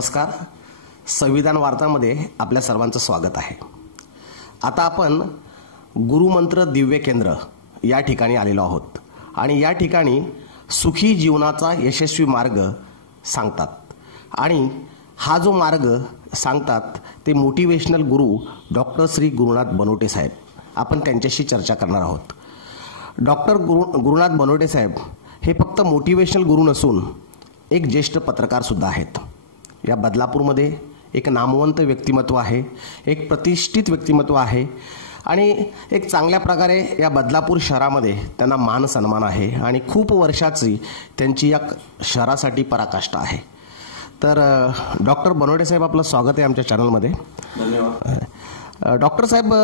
नमस्कार. संविधान वार्तामध्ये आपल्या सर्वांचं स्वागत आहे. आता आपण गुरुमंत्र दिव्य केंद्र या ठिकाणी आलेलो आहोत आणि या ठिकाणी सुखी जीवनाचा यशस्वी मार्ग सांगतात आणि हा जो मार्ग सांगतात ते मोटिवेशनल गुरु डॉक्टर श्री गुरुनाथ बनवटे साहेब. आपण त्यांच्याशी चर्चा करणार आहोत. डॉक्टर गुरुनाथ बनवटे साहेब हे फक्त मोटिवेशनल गुरु नसून एक ज्येष्ठ पत्रकार सुद्धा आहेत. या बदलापूरमध्ये एक नामवंत व्यक्तिमत्व आहे, एक प्रतिष्ठित व्यक्तिमत्व आहे आणि एक चांगल्या प्रकारे या बदलापूर शहरामध्ये त्यांना मान सन्मान आहे आणि खूप वर्षाची त्यांची या शहरासाठी पराकाष्ठा आहे. तर डॉक्टर बनवटे साहेब, आपलं स्वागत आहे आमच्या चॅनलमध्ये. धन्यवाद. डॉक्टर साहेब,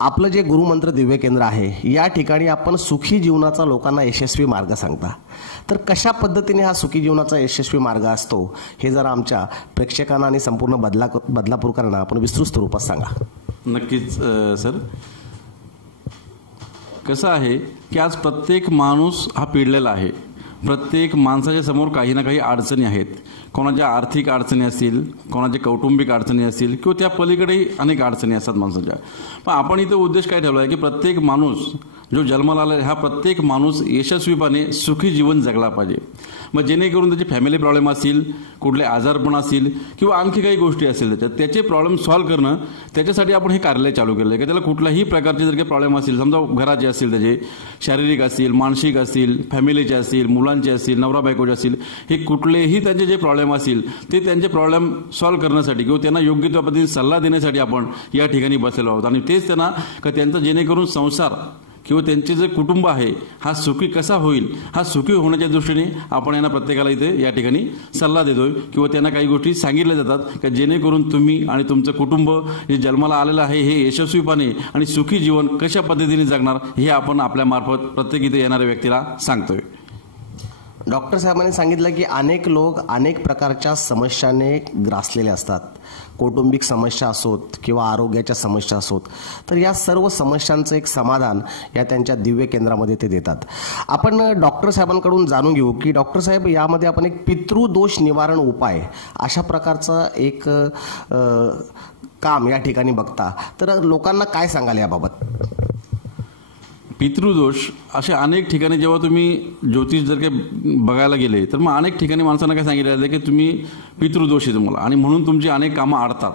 आपलं जे गुरुमंत्र दिव्य केंद्र आहे या ठिकाणी आपण सुखी जीवनाचा लोकांना यशस्वी मार्ग सांगता. तर कशा पद्धतीने हा सुखी जीवनाचा यशस्वी मार्ग असतो हे जरा आमच्या प्रेक्षकांना आणि संपूर्ण बदलापूरकरांना आपण विस्तृत स्वरूपात सांगा. नक्कीच सर. कसं आहे की आज प्रत्येक माणूस हा पिडलेला आहे. प्रत्येक माणसाच्या समोर काही ना काही अडचणी आहेत. कोणाच्या आर्थिक अडचणी असतील, कोणाच्या कौटुंबिक अडचणी असतील किंवा त्या पलीकडेही अनेक अडचणी असतात माणसाच्या. पण आपण इथं उद्देश काय ठेवला आहे की प्रत्येक माणूस जो जन्माला आला हा प्रत्येक माणूस यशस्वीपणे सुखी जीवन जगला पाहिजे. मग जेणेकरून त्याचे फॅमिली प्रॉब्लेम असतील, कुठले आजारपण असतील किंवा आणखी काही गोष्टी असतील त्याचे प्रॉब्लेम सॉल्व्ह करणं, त्याच्यासाठी आपण हे कार्यालय चालू केलं आहे की त्याला कुठल्याही प्रकारचे जर काही प्रॉब्लेम असतील, समजा घराचे असतील, त्याचे शारीरिक असतील, मानसिक असतील, फॅमिलीचे असतील, मुलांचे असतील, नवरा बायकोचे असतील, हे कुठलेही त्यांचे जे प्रॉब्लेम असतील ते त्यांचे प्रॉब्लेम सॉल्व्ह करण्यासाठी किंवा त्यांना योग्य त्या पद्धतीने सल्ला देण्यासाठी आपण या ठिकाणी बसलेलो आहोत. आणि तेच त्यांना का त्यांचा जेणेकरून संसार किंवा त्यांचे जे कुटुंब आहे हा सुखी कसा होईल, हा सुखी होण्याच्या दृष्टीने आपण यांना प्रत्येकाला इथे या ठिकाणी सल्ला देतोय किंवा त्यांना काही गोष्टी सांगितल्या जातात की जेणेकरून तुम्ही आणि तुमचं कुटुंब जे जन्माला आलेलं आहे हे यशस्वीपणे आणि सुखी जीवन कशा पद्धतीने जगणार हे आपण आपल्या मार्फत प्रत्येक इथे येणाऱ्या व्यक्तीला सांगतोय. डॉक्टर साहेबांनी सांगितलं की अनेक लोक अनेक प्रकारच्या समस्याने ग्रासलेले असतात. कौटुंबिक समस्या असोत किंवा आरोग्याच्या समस्या असोत, तर या सर्व समस्यांचं एक समाधान या त्यांच्या दिव्य केंद्रामध्ये ते देतात. आपण डॉक्टर साहेबांकडून जाणून घेऊ की डॉक्टर साहेब, यामध्ये आपण एक पितृदोष निवारण उपाय अशा प्रकारचं एक काम या ठिकाणी बघता. तर लोकांना काय सांगाल याबाबत? पितृदोष असे अनेक ठिकाणी जेव्हा तुम्ही ज्योतिष जर काही बघायला गेले तर मग अनेक ठिकाणी माणसांना काय सांगितलं जातं की तुम्ही पितृदोष आहे तुम्हाला आणि म्हणून तुमची अनेक कामं अडतात.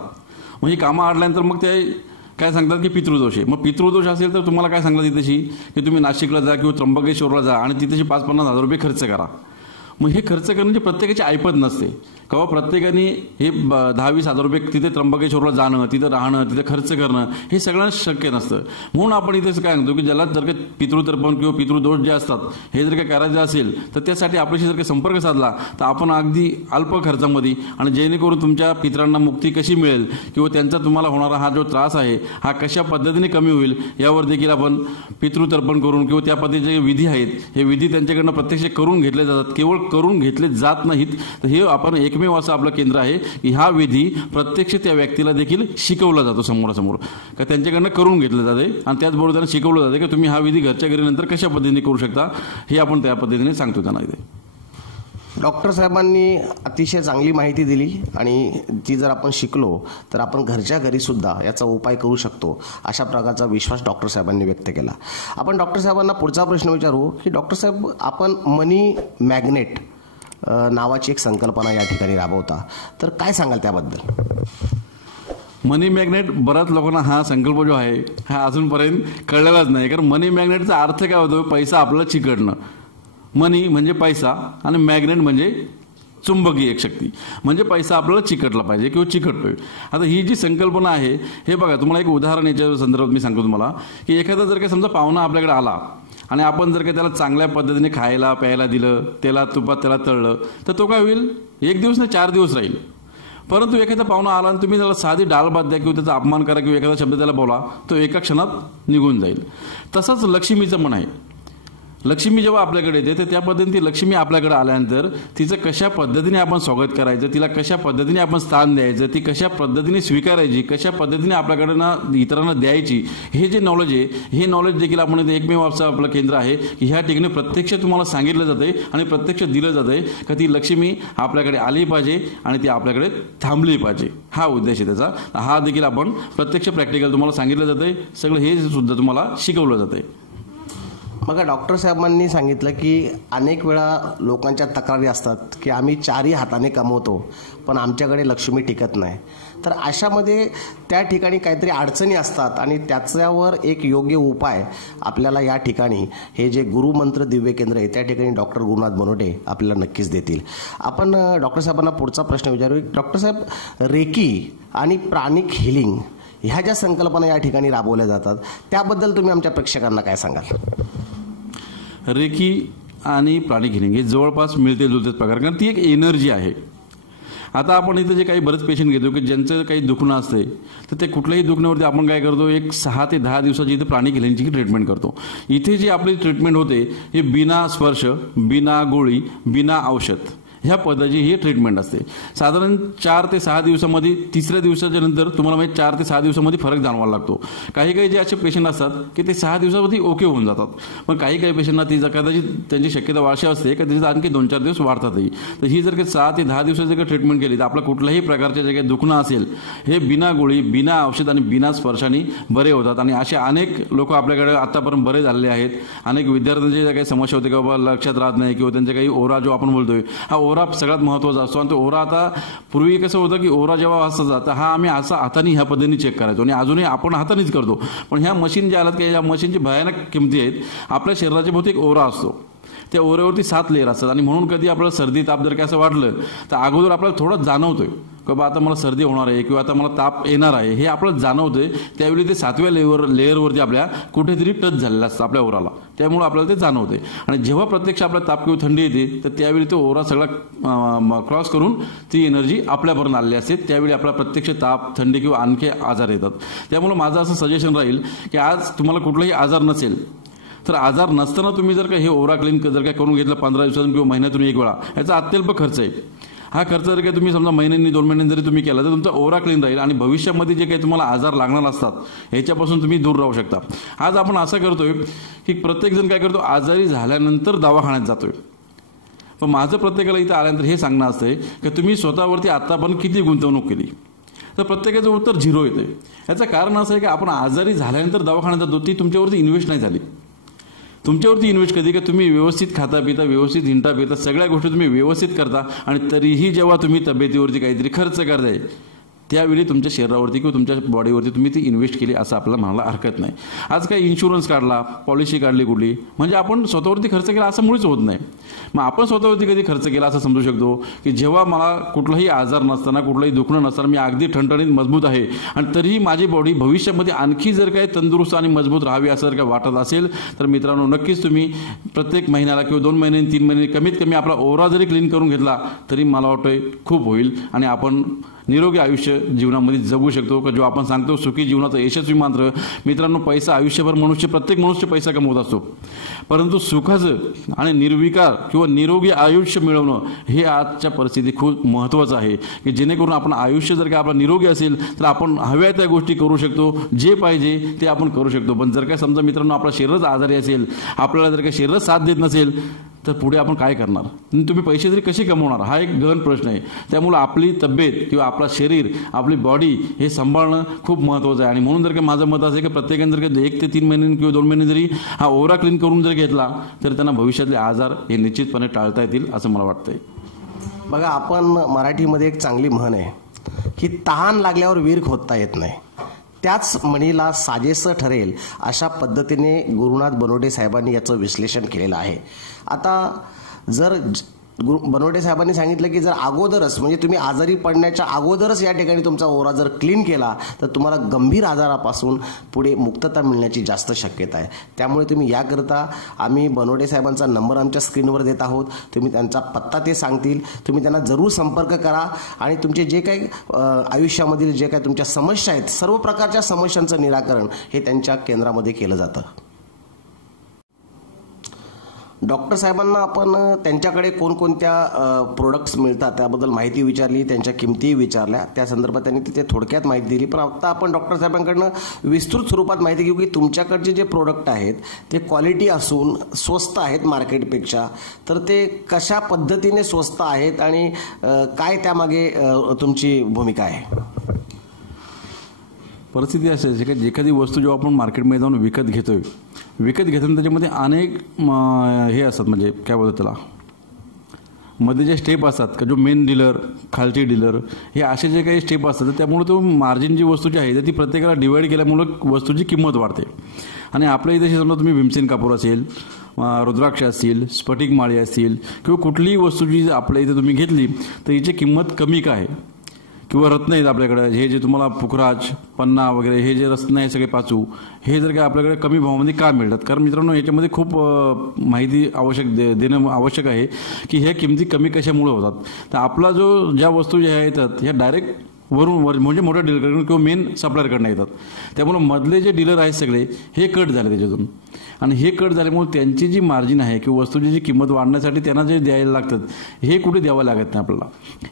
मग ही कामं अडल्यानंतर मग ते काय सांगतात की पितृदोष आहे. मग पितृदोष असेल तर तुम्हाला काय सांगतात तिथेशी की तुम्ही नाशिकला जा किंवा त्र्यंबकेश्वरला जा आणि तिथेशी 5-50 हजार रुपये खर्च करा. मग हे खर्च करण्याची प्रत्येकाची ऐपत नसते. किंवा प्रत्येकाने हे 10-20 हजार रुपये तिथे त्र्यंबकेश्वरला जाणं, तिथं राहणं, तिथे खर्च करणं हे सगळ्यांना शक्य नसतं. म्हणून आपण इथेच काय म्हणतो की ज्याला जर काही पितृतर्पण किंवा पितृदोष जे असतात हे जर काही करायचं असेल तर त्यासाठी आपल्याशी जर काही संपर्क साधला तर आपण अगदी अल्प खर्चामध्ये आणि जेणेकरून तुमच्या पितरांना मुक्ती कशी मिळेल किंवा त्यांचा तुम्हाला होणारा हा जो त्रास आहे हा कशा पद्धतीने कमी होईल यावर देखील आपण पितृतर्पण करून किंवा त्या पद्धतीचे जे विधी आहेत हे विधी त्यांच्याकडनं प्रत्यक्ष करून घेतले जातात. केवळ करून घेतले जात नाहीत तर हे आपण एकमेव असं आपलं केंद्र आहे की हा विधी प्रत्यक्ष त्या व्यक्तीला देखील शिकवला जातो समोरासमोर का त्यांच्याकडनं करून घेतलं जाते आणि त्याचबरोबर त्यांना शिकवलं जाते की तुम्ही हा विधी घरच्या घरी नंतर कशा पद्धतीने करू शकता हे आपण त्या पद्धतीने सांगतो त्यांना इथे. डॉक्टर साहेबांनी अतिशय चांगली माहिती दिली आणि ती जर आपण शिकलो तर आपण घरच्या घरी सुद्धा याचा उपाय करू शकतो अशा प्रकारचा विश्वास डॉक्टर साहेबांनी व्यक्त केला. आपण डॉक्टर साहेबांना पुढचा प्रश्न विचारू की डॉक्टर साहेब, आपण मनी मॅग्नेट नावाची एक संकल्पना या ठिकाणी राबवता, तर काय सांगाल त्याबद्दल? मनी मॅग्नेट, बऱ्याच लोकांना हा संकल्प जो आहे हा अजूनपर्यंत कळलेलाच नाही. कारण मनी मॅग्नेटचा अर्थ काय होतो? पैसा आपल्याला चिकटणं. मनी म्हणजे पैसा आणि मॅग्नेट म्हणजे चुंबकीय एक शक्ती, म्हणजे पैसा आपल्याला चिकटला पाहिजे किंवा चिकटतोय. आता ही जी संकल्पना आहे हे बघा, तुम्हाला एक उदाहरण याच्या संदर्भात मी सांगतो तुम्हाला की एखादा जर काही समजा पाहुणा आपल्याकडे आला आणि आपण जर काही त्याला चांगल्या पद्धतीने खायला प्यायला दिलं, त्याला तुपात त्याला तळलं तर तो काय होईल? 1 दिवस नाही 4 दिवस राहील. परंतु एखादा पाहुणा आला आणि तुम्ही त्याला साधी डाळ भात द्या किंवा त्याचा अपमान करा किंवा एखादा शब्द त्याला बोला तो एका क्षणात निघून जाईल. तसंच लक्ष्मीचं मन आहे. लक्ष्मी जेव्हा आपल्याकडे येते तर त्या पद्धतीने ती लक्ष्मी आपल्याकडे आल्यानंतर तिचं कशा पद्धतीने आपण स्वागत करायचं, तिला कशा पद्धतीने आपण स्थान द्यायचं, ती कशा पद्धतीने स्वीकारायची, कशा पद्धतीने आपल्याकडनं इतरांना द्यायची, हे जे नॉलेज आहे हे नॉलेज देखील आपण एकमेव असं आपलं केंद्र आहे की ह्या ठिकाणी प्रत्यक्ष तुम्हाला सांगितलं जाते आणि प्रत्यक्ष दिलं जाते का ती लक्ष्मी आपल्याकडे आली पाहिजे आणि ती आपल्याकडे थांबली पाहिजे. हा उद्देश आहे त्याचा. हा देखील आपण प्रत्यक्ष प्रॅक्टिकल तुम्हाला सांगितलं जाते, सगळं हे सुद्धा तुम्हाला शिकवलं जाते. बघा, डॉक्टर साहेबांनी सांगितलं की अनेक वेळा लोकांच्या तक्रारी असतात की आम्ही चारही हाताने कमवतो पण आमच्याकडे लक्ष्मी टिकत नाही. तर अशामध्ये त्या ठिकाणी काहीतरी अडचणी असतात आणि त्याच्यावर एक योग्य उपाय आपल्याला या ठिकाणी हे जे गुरुमंत्र दिव्य केंद्र आहे त्या ठिकाणी डॉक्टर गुरुनाथ बनोटे आपल्याला नक्कीच देतील. आपण डॉक्टर साहेबांना पुढचा प्रश्न विचारू. डॉक्टर साहेब, रेकी आणि प्राणिक हिलिंग ह्या ज्या संकल्पना या ठिकाणी राबवल्या जातात त्याबद्दल तुम्ही आमच्या प्रेक्षकांना काय सांगाल? रेकी आणि प्राणिक हिलिंग हे जवळपास मिळते जुळते प्रकार, कारण ती एक एनर्जी आहे. आता आपण इथे जे काही बरेच पेशंट घेतो की ज्यांचं काही दुखणं असते तर ते कुठल्याही दुखण्यावरती आपण काय करतो, एक 6 ते 10 दिवसाची इथे प्राणिक हिलिंगची ट्रीटमेंट करतो. इथे जी आपली ट्रीटमेंट होते हे बिना स्पर्श, बिना गोळी, बिना औषध ह्या पद्धतीची ही ट्रीटमेंट असते. साधारण 4 ते 6 दिवसामध्ये, तिसऱ्या दिवसाच्या नंतर तुम्हाला माहिती 4 ते 6 दिवसामध्ये फरक जाणवायला लागतो. काही काही जे असे पेशंट असतात की ते 6 दिवसामध्ये ओके होऊन जातात, पण काही काही पेशंटना ती कदाचित त्यांची शक्यता अशी असते की त्याच्यात आणखी 2-4 दिवस वाढतातही. तर ही जर का 6 ते 10 दिवसाची जर ट्रीटमेंट केली तर आपलं कुठल्याही प्रकारचे जे काही दुखणं असेल हे बिना गोळी, बिना औषध आणि बिना स्पर्शाने बरे होतात. आणि असे अनेक लोक आपल्याकडे आतापर्यंत बरे झालेले आहेत. अनेक विद्यार्थ्यांची ज्या काही समस्या होते की बाबा लक्षात राहत नाही किंवा त्यांचे काही ओरा जो आपण बोलतोय हा ओरा सगळ्यात महत्त्वाचा असतो. आणि तो ओरा, आता पूर्वी कसं होतं की ओरा जेव्हा असायचा तर हा आम्ही असा हाताने ह्या पद्धतीने चेक करायचो आणि अजूनही आपण हातानेच करतो. पण ह्या मशीन ज्या आल्यात की या मशीनची भयानक किमती आहेत. आपल्या शरीराचे बहुतेक ओरा असतो, त्या ओऱ्यावरती 7 लेअर असतात आणि म्हणून कधी आपल्याला सर्दी ताप जर काय असं वाटलं तर अगोदर आपल्याला थोडं जाणवतोय की बाबा आता मला सर्दी होणार आहे किंवा आता मला ताप येणार आहे, हे आपल्याला जाणवतंय. त्यावेळी ते 7व्या लेअरवरती आपल्या कुठेतरी टच झालेलं असतं आपल्या ओराला, त्यामुळे आपल्याला ते जाणवते. आणि जेव्हा प्रत्यक्ष आपल्याला ताप किंवा थंडी येते तर त्यावेळी तो ओरा सगळा क्रॉस करून ती एनर्जी आपल्यापर्यंत आलेली असते. त्यावेळी आपल्याला प्रत्यक्ष ताप, थंडी किंवा आणखी आजार येतात. त्यामुळे माझं असं सजेशन राहील की आज तुम्हाला कुठलाही आजार नसेल तर आजार नसताना तुम्ही जर का हे ओरा क्लीन जर काय करून घेतलं 15 दिवसातून किंवा महिन्यातून एक वेळा, याचा अत्यल्प खर्च आहे. हा खर्च जर काही तुम्ही समजा महिन्यांनी 2 महिन्यांनी जरी तुम्ही केला तर तुमचा ओरा क्लीन राहील आणि भविष्यामध्ये जे काही तुम्हाला आजार लागणार असतात ह्याच्यापासून तुम्ही दूर राहू शकता. आज आपण असं करतोय की प्रत्येकजण काय करतो, आजारी झाल्यानंतर दवाखान्यात जातोय. पण माझं प्रत्येकाला इथं आल्यानंतर हे सांगणं असतंय की तुम्ही स्वतःवरती आतापर्यंत किती गुंतवणूक केली, तर प्रत्येकाचं उत्तर 0 येते. याचं कारण असं आहे की आपण आजारी झाल्यानंतर दवाखान्यात जातो, ती तुमच्यावरती इन्व्हेस्ट नाही झाली. तुमच्यावरती इन्व्हेस्ट कधी का तुम्ही व्यवस्थित खाता पिता, व्यवस्थित हिंडता पिता, सगळ्या गोष्टी तुम्ही व्यवस्थित करता आणि तरीही जेव्हा तुम्ही तब्येतीवरती काहीतरी खर्च करताय त्यावेळी तुमच्या शरीरावरती किंवा तुमच्या बॉडीवरती तुम्ही ती इन्व्हेस्ट केली असं आपल्याला म्हणायला हरकत नाही. आज काही इन्शुरन्स काढला, पॉलिसी काढली कुठली, म्हणजे आपण स्वतःवरती खर्च केला असं मुळीच होत नाही. मग आपण स्वतःवरती कधी खर्च केला असं समजू शकतो की जेव्हा मला कुठलाही आजार नसताना, कुठलंही दुखणं नसताना मी अगदी ठणठणीत मजबूत आहे आणि तरीही माझी बॉडी भविष्यामध्ये आणखी जर काही तंदुरुस्त आणि मजबूत राहावी असं जर काय वाटत असेल तर मित्रांनो नक्कीच तुम्ही प्रत्येक महिन्याला किंवा 2 महिन्यांनी 3 महिने कमीत कमी आपला ओरा जरी क्लीन करून घेतला तरी मला वाटतंय खूप होईल आणि आपण निरोगी आयुष्य जीवनामध्ये जगू शकतो. का जो आपण सांगतो सुखी जीवनाचा यशस्वी मंत्र. मित्रांनो, पैसा आयुष्यभर प्रत्येक मनुष्य पैसा कमवत असतो, परंतु सुखाचं आणि निर्विकार किंवा निरोगी आयुष्य मिळवणं हे आजच्या परिस्थितीत खूप महत्त्वाचं आहे की जेणेकरून आपण आयुष्य जर का आपलं निरोगी असेल तर आपण हव्या त्या गोष्टी करू शकतो, जे पाहिजे ते आपण करू शकतो. पण जर का समजा मित्रांनो आपला शरीरच आजारी असेल, आपल्याला जर का शरीरच साथ देत नसेल तर पुढे आपण काय करणार, तुम्ही पैसे तरी कसे कमवणार, हा एक गहन प्रश्न आहे. त्यामुळे आपली तब्येत किंवा आपला शरीर, आपली बॉडी हे सांभाळणं खूप महत्त्वाचं आहे. आणि म्हणून जर का माझं मत असं आहे की प्रत्येकाने जर का 1 ते 3 महिने किंवा 2 महिने जरी हा ओरा क्लीन करून जर घेतला तर त्यांना भविष्यातले आजार हे निश्चितपणे टाळता येतील असं मला वाटतंय. बघा, आपण मराठीमध्ये एक चांगली म्हण आहे की तहान लागल्यावर विहीर खोदता येत नाही, त्याच म्हणीला साजेसं ठरेल अशा पद्धतीने गुरुनाथ बनोटे साहेबांनी याचं विश्लेषण केलेलं आहे. आता जर बनोटे साहेबांनी सांगितलं की जर अगोदरच म्हणजे तुम्ही आजारी पडण्याच्या अगोदरच या ठिकाणी तुमचा ओरा जर क्लीन केला तर तुम्हाला गंभीर आजारापासून पुढे मुक्तता मिळण्याची जास्त शक्यता आहे. त्यामुळे तुम्ही याकरता आम्ही बनोटे साहेबांचा नंबर आमच्या स्क्रीनवर देत आहोत. तुम्ही त्यांचा पत्ता ते सांगतील, तुम्ही त्यांना जरूर संपर्क करा आणि तुमचे जे काही आयुष्यामधील जे काही तुमच्या समस्या आहेत सर्व प्रकारच्या समस्यांचं निराकरण हे त्यांच्या केंद्रामध्ये केलं जातं. डॉक्टर साहेबांना आपण त्यांच्याकडे कोणकोणत्या प्रोडक्ट्स मिळतात त्याबद्दल माहिती विचारली, त्यांच्या किमतीही विचारल्या, त्या संदर्भात त्यांनी तिथे थोडक्यात माहिती दिली. पण आता आपण डॉक्टर साहेबांकडनं विस्तृत स्वरूपात माहिती घेऊ की तुमच्याकडचे जे प्रोडक्ट आहेत ते क्वालिटी असून स्वस्त आहेत मार्केटपेक्षा, तर ते कशा पद्धतीने स्वस्त आहेत आणि काय त्यामागे तुमची भूमिका आहे? परिस्थिती अशी आहे की एखादी वस्तू जेव्हा आपण मार्केटमध्ये जाऊन विकत घेताना त्याच्यामध्ये अनेक हे असतात, म्हणजे काय बोलतात त्याला, मध्ये जे स्टेप असतात का, जो मेन डीलर, खालची डीलर, हे असे जे काही स्टेप असतात त्यामुळे तो मार्जिन जी वस्तू जी आहे ती प्रत्येकाला डिवाइड केल्यामुळं वस्तूची किंमत वाढते. आणि आपल्या इथे समजा तुम्ही भीमसेन कापूर असेल, रुद्राक्ष असतील, स्फटिक माळी असतील किंवा कुठलीही वस्तू जी आपल्या इथे तुम्ही घेतली तर हिची किंमत कमी का आहे? किंवा रत्न आहेत आपल्याकडे, हे जे तुम्हाला पुखराज, पन्ना वगैरे हे जे रत्न आहे सगळे पाचू, हे जर काय आपल्याकडे कमी भावामध्ये का मिळतात? कारण मित्रांनो याच्यामध्ये खूप माहिती देणं आवश्यक आहे की ह्या किमती कमी कशामुळे होतात. तर आपला ज्या वस्तू ज्या येतात ह्या डायरेक्ट वरून म्हणजे मोठ्या डीलरकडून किंवा मेन सप्लायरकडनं येतात. त्यामुळे मधले जे डीलर आहेत सगळे हे कट झाले त्याच्यातून, आणि हे कट झाल्यामुळे त्यांची जी मार्जिन आहे किंवा वस्तूची जी किंमत वाढण्यासाठी त्यांना जे द्यायला लागतात हे कुठे द्यावं लागत नाही आपल्याला.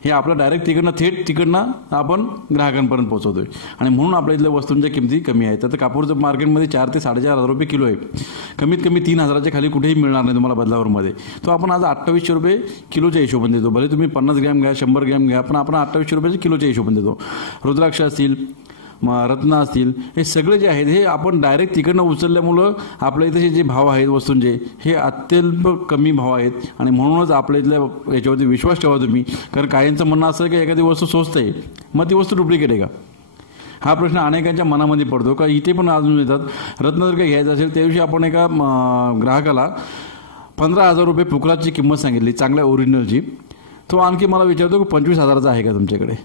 हे आपलं डायरेक्ट थेट तिकडनं आपण ग्राहकांपर्यंत पोहोचवतोय आणि म्हणून आपल्या इथल्या वस्तूंच्या किमती कमी आहेत. तर कापूरचं मार्केटमध्ये 4,000 ते 4,500 रुपये किलो आहे. कमीत कमी 3,000च्या खाली कुठेही मिळणार नाही तुम्हाला बदलापूरमध्ये. तो आपण आज 2800 रुपये किलोच्या हिशोबाने देतो. भले तुम्ही 50 ग्रॅम घ्या, 100 ग्रॅम घ्या, पण आपण 2800 रुपये किलोच्या हिशोबाने देतो. रुद्राक्ष असतील, रत्न असतील, हे सगळे जे आहेत हे आपण डायरेक्ट तिकडनं उचलल्यामुळं आपल्या इथे जे भाव आहेत वस्तूंचे हे अत्यल्प कमी भाव आहेत. आणि म्हणूनच आपल्या इथल्या याच्यावरती विश्वास ठेवा तुम्ही. कारण काहींचं म्हणणं असं की एखादी वस्तू स्वस्त आहे मग ती वस्तू डुप्लिकेट आहे का, हा प्रश्न अनेकांच्या मनामध्ये पडतो. का इथे पण अजून येतात. रत्न जर काही घ्यायचं असेल त्या दिवशी आपण एका ग्राहकाला 15,000 रुपये पुखराजची किंमत सांगितली चांगल्या ओरिजिनलची. तो आणखी मला विचारतो की 25,000चा आहे का तुमच्याकडे.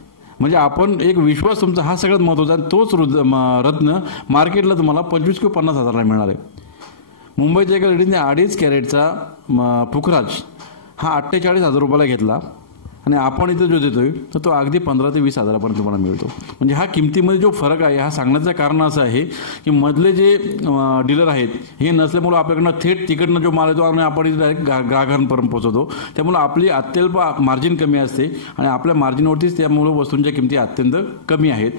म्हणजे आपण एक विश्वास तुमचा हा सगळ्यात महत्त्वाचा आहे. तोच रत्न मार्केटला तुम्हाला 25 किंवा 50,000ला मिळणार आहे. मुंबईच्या एका लेडीजने 2.5 कॅरेटचा पुखराज हा 48,000 रुपयाला घेतला आणि आपण इथं जो देतोय तर तो अगदी 15,000 ते 20,000पर्यंत तुम्हाला मिळतो. म्हणजे हा किमतीमध्ये जो फरक आहे हा सांगण्याचं कारण असं आहे की मधले जे डीलर आहेत हे नसल्यामुळं आपल्याकडनं थेट तिकडनं जो माल येतो आणि आपण इथे डायरेक्ट ग्राहकांपर्यंत पोहोचवतो. त्यामुळे आपली अत्यल्प मार्जिन कमी असते आणि आपल्या मार्जिनवरतीच त्यामुळे वस्तूंच्या किमती अत्यंत कमी आहेत.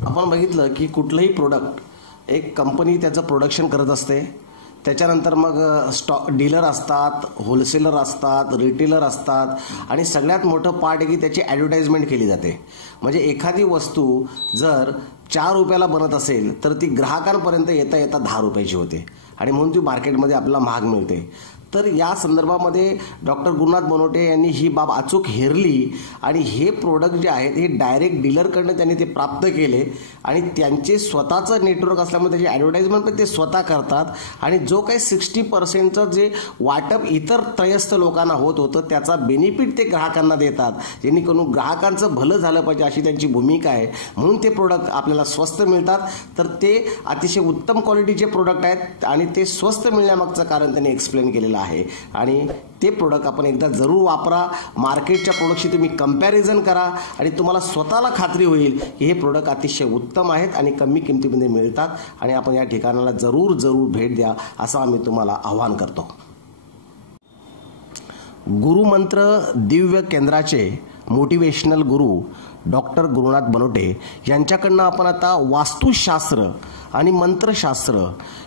आपण बघितलं की कुठलंही प्रोडक्ट एक कंपनी त्याचं प्रोडक्शन करत असते, त्याच्यानंतर मग स्टॉक डीलर असतात, होलसेलर असतात, रिटेलर असतात आणि सगळ्यात मोठं पार्ट आहे की त्याची ॲडव्हर्टाइजमेंट केली जाते. म्हणजे एखादी वस्तू जर 4 रुपयाला बनत असेल तर ती ग्राहकांपर्यंत येता येता 10 रुपयाची होते आणि म्हणून ती मार्केटमध्ये आपल्याला महाग मिळते. तर या संदर्भामध्ये डॉक्टर गुरुनाथ बनवटे यांनी ही बाब अचूक हेरली आणि हे प्रोडक्ट जे आहेत हे डायरेक्ट डीलरकडनं त्यांनी ते प्राप्त केले आणि त्यांचे स्वतःचं नेटवर्क असल्यामुळे त्याची ॲडव्हर्टाइजमेंट पण ते स्वतः करतात आणि जो काही 60% जे वाटप इतर त्रयस्थ लोकांना होत होतं त्याचा बेनिफिट ते ग्राहकांना देतात, जेणेकरून ग्राहकांचं भलं झालं पाहिजे अशी त्यांची भूमिका आहे. म्हणून ते प्रोडक्ट आपल्याला स्वस्त मिळतात. तर ते अतिशय उत्तम क्वालिटीचे प्रोडक्ट आहेत आणि ते स्वस्त मिळण्यामागचं कारण त्यांनी एक्सप्लेन केलेलं आहे. आणि ते प्रोडक्ट आपण एकदा जरूर वापरा, मार्केटच्या प्रोडक्टशी तुम्ही कंपॅरिझन करा आणि तुम्हाला स्वतःला खात्री होईल की हे प्रोडक्ट अतिशय उत्तम आहेत आणि कमी किमतीमध्ये मिळतात आणि आपण या ठिकाणाला जरूर भेट द्या असं आम्ही तुम्हाला आवाहन करतो. गुरुमंत्र दिव्य केंद्राचे मोटिवेशनल गुरु डॉक्टर गुरुनाथ बनवटे यांच्याकडनं आपण आता वास्तुशास्त्र आणि मंत्रशास्त्र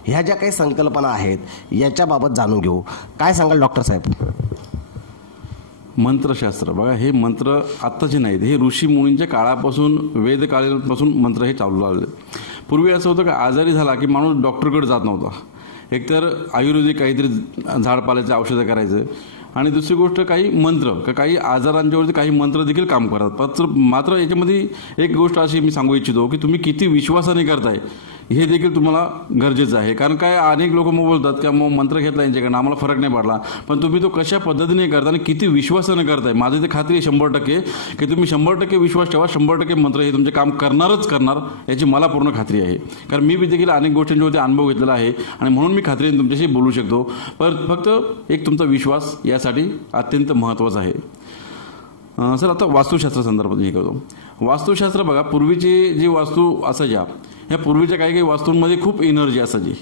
ह्या ज्या काही संकल्पना आहेत याच्याबाबत जाणून घेऊ. काय सांगाल डॉक्टर साहेब? मंत्रशास्त्र बघा, हे मंत्र आत्ताचे नाहीत, हे ऋषी मुनींच्या काळापासून वेदकाळापासून मंत्र हे चालू लागले. पूर्वी असं होतं का आजारी झाला की माणूस डॉक्टरकडे जात नव्हता. एकतर आयुर्वेदिक काहीतरी झाडपाल्याचे औषधं करायचं आणि दुसरी गोष्ट काही मंत्र का काही आजारांच्यावरती काही मंत्र देखील काम करतात. मात्र याच्यामध्ये एक गोष्ट अशी मी सांगू इच्छितो की तुम्ही किती विश्वासाने करताय हे देखील तुम्हाला गरजेचं आहे. कारण काय अनेक लोक मग बोलतात की मग मंत्र घेतला यांच्याकडनं आम्हाला फरक नाही पडला, पण तुम्ही तो कशा पद्धतीने करता आणि किती विश्वासाने करताय. माझी ते खात्री आहे 100% की तुम्ही 100% विश्वास ठेवा, 100% मंत्र हे तुमचे काम करणारच करणार याची मला पूर्ण खात्री आहे. कारण मी देखील अनेक गोष्टींच्यावरती अनुभव घेतलेला आहे आणि म्हणून मी खात्रीने तुमच्याशी बोलू शकतो. पण फक्त एक तुमचा विश्वास यासाठी अत्यंत महत्त्वाचा आहे. सर आता वास्तुशास्त्र संदर्भात हे करतो. वास्तुशास्त्र बघा, पूर्वीची जी वास्तू असायच्या ह्या पूर्वीच्या काही वास्तूंमध्ये खूप एनर्जी असायची.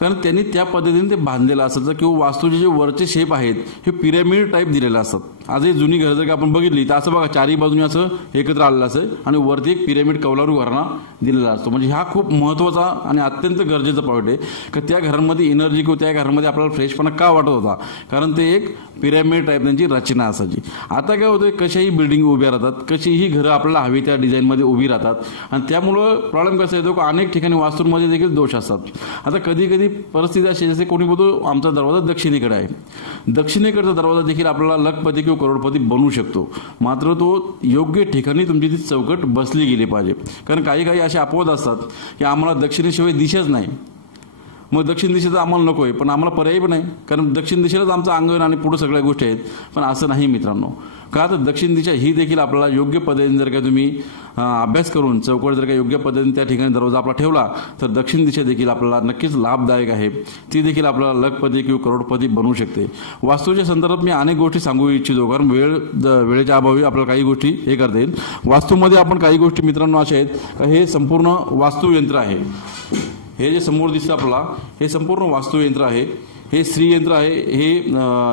कारण त्यांनी त्या पद्धतीने ते बांधलेलं असतं किंवा वास्तूचे जे वरचे शेप आहेत हे पिरॅमिड टाईप दिलेले असतात. आजही जुनी घरं जर का आपण बघितली तर असं बघा चारही बाजूने असं एकत्र आलेलं असं आणि वरती एक पिरॅमिड कौलारू घराणा दिलेला असतो. म्हणजे हा खूप महत्त्वाचा आणि अत्यंत गरजेचा पॉईंट आहे की त्या घरांमध्ये एनर्जी किंवा त्या घरामध्ये आपल्याला फ्रेशपणा का वाटत होता, कारण ते एक पिरॅमिड टाईप त्यांची रचना असायची. आता काय होतं, कशाही बिल्डिंग उभ्या राहतात, कशीही घरं आपल्याला हवी त्या डिझाईनमध्ये उभी राहतात आणि त्यामुळं प्रॉब्लेम कसा येतो की अनेक ठिकाणी वास्तूंमध्ये देखील दोष असतात. आता कधी कधी परिस्थिती अशी जसे कोणी बोलतो आमचा दरवाजा दक्षिणेकडे आहे, दक्षिणेकडचा दरवाजा देखील आपल्याला लखपती किंवा करोडपती बनवू शकतो, मात्र तो योग्य ठिकाणी तुमची ती चौकट बसली गेली पाहिजे. कारण काही काही असे अपवाद असतात की आम्हाला दक्षिणेशिवाय दिशाच नाही, मग दक्षिण दिशेचं आम्हाला नको आहे, पण आम्हाला पर्याय पण नाही, कारण दक्षिण दिशेलाच आमचं अंगण आणि पुढे सगळ्या गोष्टी आहेत. पण असं नाही मित्रांनो, का तर दक्षिण दिशा ही देखील आपल्याला योग्य पद्धतीने जर का तुम्ही अभ्यास करून चौकट जर का योग्य पद्धतीने त्या ठिकाणी दरवाजा आपला ठेवला तर दक्षिण दिशा देखील आपल्याला नक्कीच लाभदायक आहे. ती देखील आपल्याला लखपती किंवा करोडपती बनवू शकते. वास्तूच्या संदर्भात मी अनेक गोष्टी सांगू इच्छितो, कारण वेळेच्या अभावी आपल्याला काही गोष्टी हे करता येईल. वास्तूमध्ये आपण काही गोष्टी मित्रांनो अशा आहेत का हे संपूर्ण वास्तुयंत्र आहे. हे जे समोर दिसतं आपल्याला हे संपूर्ण वास्तुयंत्र आहे. हे श्रीयंत्र आहे, हे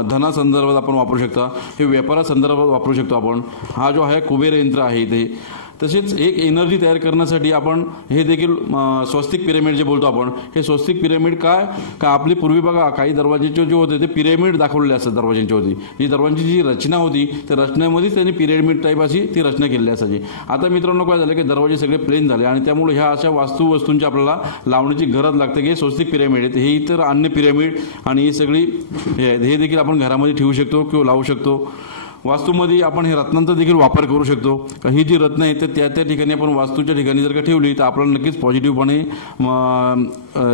धनासंदर्भात आपण वापरू शकता, हे व्यापारासंदर्भात वापरू शकतो आपण. हा जो आहे कुबेर यंत्र आहे इथे. तसेच एक एनर्जी तयार करण्यासाठी आपण हे देखील स्वस्तिक पिरॅमिड जे बोलतो आपण, हे स्वस्तिक पिरॅमिड काय का आपली पूर्वी बघा काही दरवाजेचे जे होते ते पिरॅमिड दाखवलेले असतात दरवाजांची होती. जी दरवाजांची जी रचना होती त्या रचनेमध्येच त्यांनी पिरॅमिड टाईप अशी ती रचना केलेली असायची. आता मित्रांनो काय झालं की दरवाजे सगळे प्लेन झाले आणि त्यामुळे ह्या अशा वस्तूंची आपल्याला लावण्याची गरज लागते की हे स्वस्तिक पिरॅमिड आहेत. हे इतर अन्य पिरॅमिड आणि ही सगळी हे देखील आपण घरामध्ये ठेवू शकतो किंवा लावू शकतो. वास्तूमध्ये आपण हे रत्नांचा देखील वापर करू शकतो. ही जी रत्न आहेत तर त्या ठिकाणी आपण वास्तूच्या ठिकाणी जर का ठेवली तर आपल्याला नक्कीच पॉझिटिव्हपणे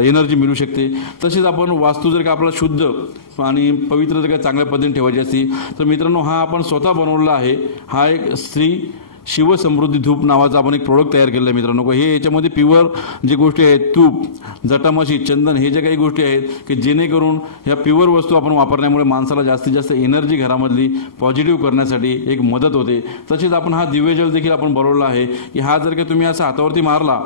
एनर्जी मिळू शकते. तसेच आपण वास्तू जर का आपल्याला शुद्ध आणि पवित्र जर का चांगल्या पद्धतीने ठेवायची असती तर मित्रांनो हा आपण स्वतः बनवलेला आहे. हा एक श्री शिवसमृद्धी धूप नावाचा आपण एक प्रोडक्ट तयार केलेला आहे मित्रांनो. हे याच्यामध्ये प्युअर जे गोष्टी आहेत, तूप, जटामाशी, चंदन, हे ज्या काही गोष्टी आहेत की जेणेकरून ह्या प्युअर वस्तू आपण वापरण्यामुळे माणसाला जास्तीत जास्त एनर्जी घरामधली पॉझिटिव्ह करण्यासाठी एक मदत होते. तसेच आपण हा दिव्यजल देखील आपण बनवलेला आहे की हा जर का तुम्ही असा हातावरती मारला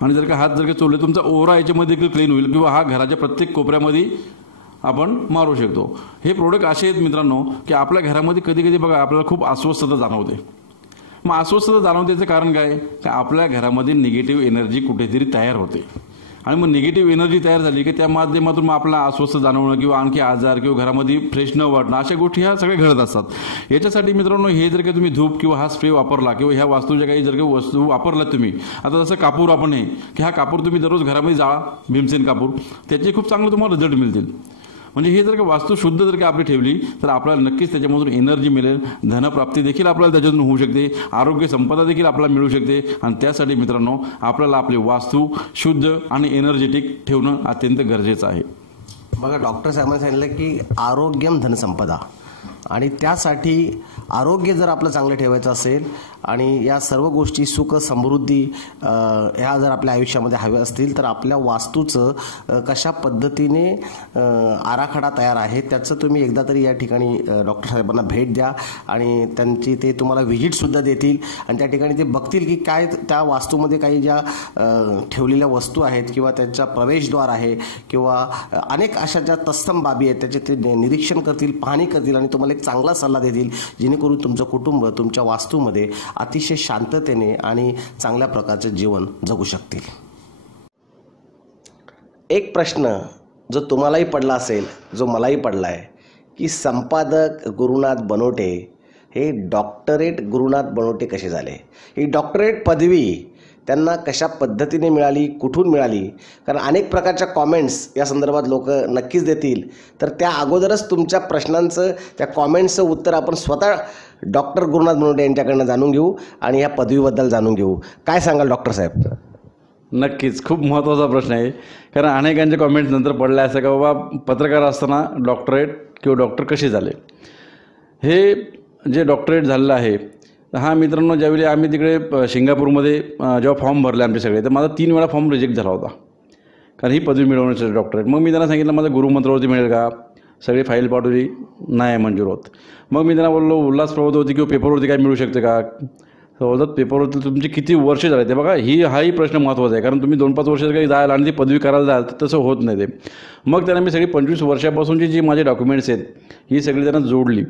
आणि जर का हात जर का चोरले तुमचा ओरा याच्यामध्ये देखील क्लीन होईल किंवा हा घराच्या प्रत्येक कोपऱ्यामध्ये आपण मारू शकतो. हे प्रोडक्ट असे आहेत मित्रांनो की आपल्या घरामध्ये कधी कधी बघा आपल्याला खूप अस्वस्थता जाणवते. मग अस्वस्थता जाणवण्याचं कारण काय की आपल्या घरामध्ये निगेटिव्ह एनर्जी कुठेतरी तयार होते आणि मग निगेटिव्ह एनर्जी तयार झाली की त्या माध्यमातून मग आपला अस्वस्थ जाणवणं किंवा आणखी आजार किंवा घरामध्ये फ्रेश न वाटणं अशा गोष्टी ह्या सगळ्या घडत असतात. याच्यासाठी मित्रांनो हे जर का तुम्ही धूप किंवा हा स्प्रे वापरला किंवा ह्या वास्तूच्या काही जर का वस्तू वापरल्या तुम्ही, आता जसं कापूर आपण आहे की हा कापूर तुम्ही दररोज घरामध्ये जाळा, भीमसेन कापूर, त्याचे खूप चांगले तुम्हाला रिझल्ट मिळतील. म्हणजे हे जर का वास्तू शुद्ध जर का आपली ठेवली तर आपल्याला नक्कीच त्याच्यामधून एनर्जी मिळेल, धनप्राप्ती देखील आपल्याला त्याच्यातून होऊ शकते, आरोग्य संपदा देखील आपल्याला मिळू शकते. आणि त्यासाठी मित्रांनो आपल्याला आपली वास्तू शुद्ध आणि एनर्जेटिक ठेवणं अत्यंत गरजेचं आहे. बघा डॉक्टर साहेबांनी सांगितलं की आरोग्यम धनसंपदा, आणि त्यासाठी आरोग्य जर आपलं चांगलं ठेवायचं असेल आणि या सर्व गोष्टी सुख समृद्धी ह्या जर आपल्या आयुष्यामध्ये हव्या असतील तर आपल्या वास्तूचं कशा पद्धतीने आराखडा तयार आहे त्याचं तुम्ही एकदा तरी या ठिकाणी डॉक्टर साहेबांना भेट द्या आणि त्यांची ते तुम्हाला व्हिजिटसुद्धा देतील आणि त्या ठिकाणी ते बघतील की काय त्या वास्तूमध्ये काही ज्या ठेवलेल्या वस्तू आहेत किंवा त्यांचा प्रवेशद्वार आहे किंवा अनेक अशा ज्या तत्सम बाबी आहेत त्याचे ते निरीक्षण करतील, पाहणी करतील आणि तुम्हाला एक चांगला सल्ला देतील जेणेकरून तुमचं कुटुंब तुमच्या वास्तूमध्ये अतिशय शांततेने आणि चांगल्या प्रकारचं जीवन जगू शकतील. एक प्रश्न जो तुम्हालाही पडला असेल, जो मलाही पडला आहे की संपादक गुरुनाथ बनोटे हे डॉक्टरेट गुरुनाथ बनोटे कसे झाले, ही डॉक्टरेट पदवी त्यांना कशा पद्धतीने मिळाली, कुठून मिळाली. कारण अनेक प्रकारच्या कॉमेंट्स या संदर्भात लोक नक्कीच देतील. तर त्या अगोदरच तुमच्या प्रश्नांचं, त्या कॉमेंट्सचं उत्तर आपण स्वतः डॉक्टर गुरुनाथ बनोटे यांच्याकडनं जाणून घेऊ आणि या पदवीबद्दल जाणून घेऊ. काय सांगाल डॉक्टर साहेब? नक्कीच खूप महत्त्वाचा प्रश्न आहे. कारण अनेकांचे कॉमेंट्स नंतर पडले असं का बाबा पत्रकार असताना डॉक्टरेट किंवा डॉक्टर कसे झाले. हे जे डॉक्टरेट झालेलं आहे हा मित्रांनो ज्यावेळी आम्ही तिकडे सिंगापूरमध्ये जेव्हा फॉर्म भरले आमचे सगळे तर माझा 3 वेळा फॉर्म रिजेक्ट झाला होता कारण ही पदवी मिळवण्यासाठी डॉक्टरेट. मग मी त्यांना सांगितलं माझं गुरुमंत्रावरती मिळेल का, सगळी फाईल पाठवली, नाही मंजूर होत. मग मी त्यांना बोललो उल्हास प्रवृत्ती किंवा पेपरवरती काय मिळू शकते का, जवळजवळ पेपरवरती तुमचे किती वर्ष झाले ते बघा. हाही प्रश्न महत्त्वाचा आहे, कारण तुम्ही 2-5 वर्ष काही जाल आणि ती पदवी करायला जाल तर तसं होत नाही ते. मग त्यांना मी सगळी 25 वर्षापासूनची जी माझे डॉक्युमेंट्स आहेत ही सगळी त्यांना जोडली.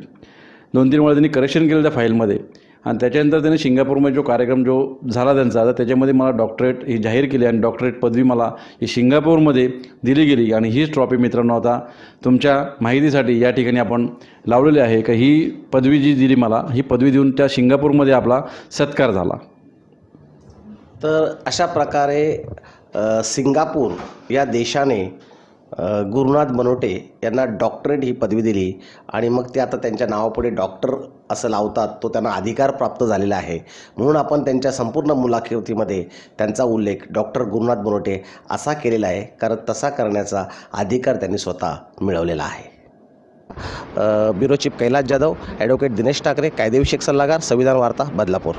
2-3 वेळा त्यांनी करेक्शन केलं त्या फाईलमध्ये, आणि त्याच्यानंतर त्यांनी सिंगापूरमध्ये जो कार्यक्रम जो झाला त्यांचा, तर त्याच्यामध्ये मला डॉक्टरेट ही जाहीर केली आणि डॉक्टरेट पदवी मला ही सिंगापूरमध्ये दिली गेली. आणि हीच ट्रॉफी मित्रांनो आता तुमच्या माहितीसाठी या ठिकाणी आपण लावलेली आहे का ही पदवी जी दिली मला, ही पदवी देऊन त्या सिंगापूरमध्ये आपला सत्कार झाला. तर अशा प्रकारे सिंगापूर या देशाने गुरुनाथ बनोटे यांना डॉक्टरेट ही पदवी दिली आणि मग ते आता त्यांच्या नावापुढे डॉक्टर असं लावतात, तो त्यांना अधिकार प्राप्त झालेला आहे. म्हणून आपण त्यांच्या संपूर्ण मुलाखतीमध्ये त्यांचा उल्लेख डॉक्टर गुरुनाथ बनोटे असा केलेला आहे, कारण तसा करण्याचा अधिकार त्यांनी स्वतः मिळवलेला आहे. Bureau chief Kailas Jadhav, advocate Dinesh Thackeray, कायदेविषयक सल्लागार, संविधान वार्ता, बदलापूर.